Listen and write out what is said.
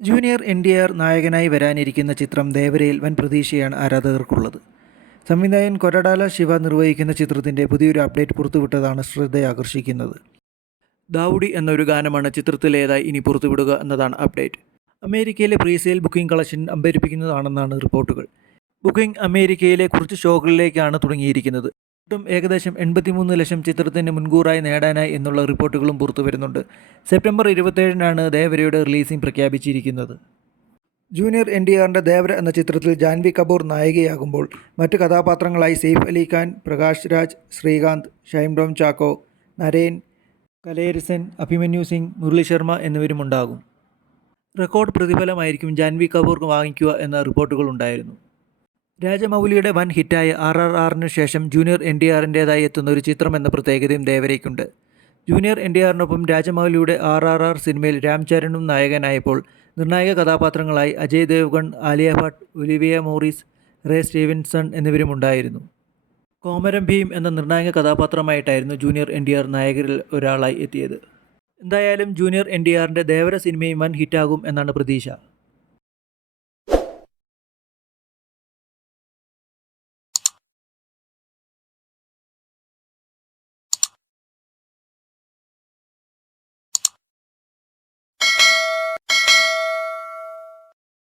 Junior എൻ.ടി.ആർ നായകനായി വരാനിരിക്കുന്ന ചിത്രം ദേവരയിൽ വൻ പ്രതീക്ഷയാണ് ആരാധകർക്കുള്ളത്. സംവിധായകൻ കൊരടാല ശിവ നിർവഹിക്കുന്ന ചിത്രത്തിൻ്റെ പുതിയൊരു അപ്ഡേറ്റ് പുറത്തുവിട്ടതാണ് ശ്രദ്ധയാകർഷിക്കുന്നത്. ദാവുടി എന്നൊരു ഗാനമാണ് ചിത്രത്തിലേതായി ഇനി പുറത്തുവിടുക എന്നതാണ് അപ്ഡേറ്റ്. അമേരിക്കയിലെ പ്രീസെയിൽ ബുക്കിംഗ് കളക്ഷൻ അമ്പരിപ്പിക്കുന്നതാണെന്നാണ് റിപ്പോർട്ടുകൾ. ബുക്കിംഗ് അമേരിക്കയിലെ കുറച്ച് ഷോകളിലേക്കാണ് തുടങ്ങിയിരിക്കുന്നത്. ഏകദേശം 83 ലക്ഷം ചിത്രത്തിന് മുൻകൂറായി നേടാനായി എന്നുള്ള റിപ്പോർട്ടുകളും പുറത്തുവരുന്നുണ്ട്. സെപ്റ്റംബർ 27-നാണ് ദേവരയുടെ റിലീസിംഗ് പ്രഖ്യാപിച്ചിരിക്കുന്നത്. ജൂനിയർ എൻ.ടി.ആറിൻ്റെ ദേവര എന്ന ചിത്രത്തിൽ ജാൻവി കപൂർ നായികയാകുമ്പോൾ മറ്റ് കഥാപാത്രങ്ങളായി സെയ്ഫ് അലി ഖാൻ, പ്രകാശ് രാജ്, ശ്രീകാന്ത്, ഷൈൻ ടോം ചാക്കോ, നരേൻ, കലേരിസൻ, അഭിമന്യു സിംഗ്, മുരളി ശർമ്മ എന്നിവരുമുണ്ടാകും. റെക്കോർഡ് പ്രതിഫലമായിരിക്കും ജാൻവി കപൂർ വാങ്ങിക്കുക എന്ന റിപ്പോർട്ടുകളുണ്ടായിരുന്നു. രാജമൗലിയുടെ വൻ ഹിറ്റായ RRRന് ശേഷം ജൂനിയർ എൻ.ടി.ആറിൻ്റേതായി എത്തുന്ന ഒരു ചിത്രം എന്ന പ്രത്യേകതയും ദേവരയ്ക്കുണ്ട്. ജൂനിയർ എൻ.ടി.ആറിനൊപ്പം രാജമൗലിയുടെ RRR സിനിമയിൽ രാംചരണും നായകനായപ്പോൾ നിർണായക കഥാപാത്രങ്ങളായി Ajay Devgn, Alia Bhatt, Olivia Morris, Ray Stevenson എന്നിവരുമുണ്ടായിരുന്നു. കോമരം ഭീം എന്ന നിർണായക കഥാപാത്രമായിട്ടായിരുന്നു ജൂനിയർ എൻ.ടി.ആർ നായകരിൽ ഒരാളായി എത്തിയത്. എന്തായാലും ജൂനിയർ എൻ.ടി.ആറിൻ്റെ ദേവര സിനിമയും വൻ ഹിറ്റാകും എന്നാണ് പ്രതീക്ഷ.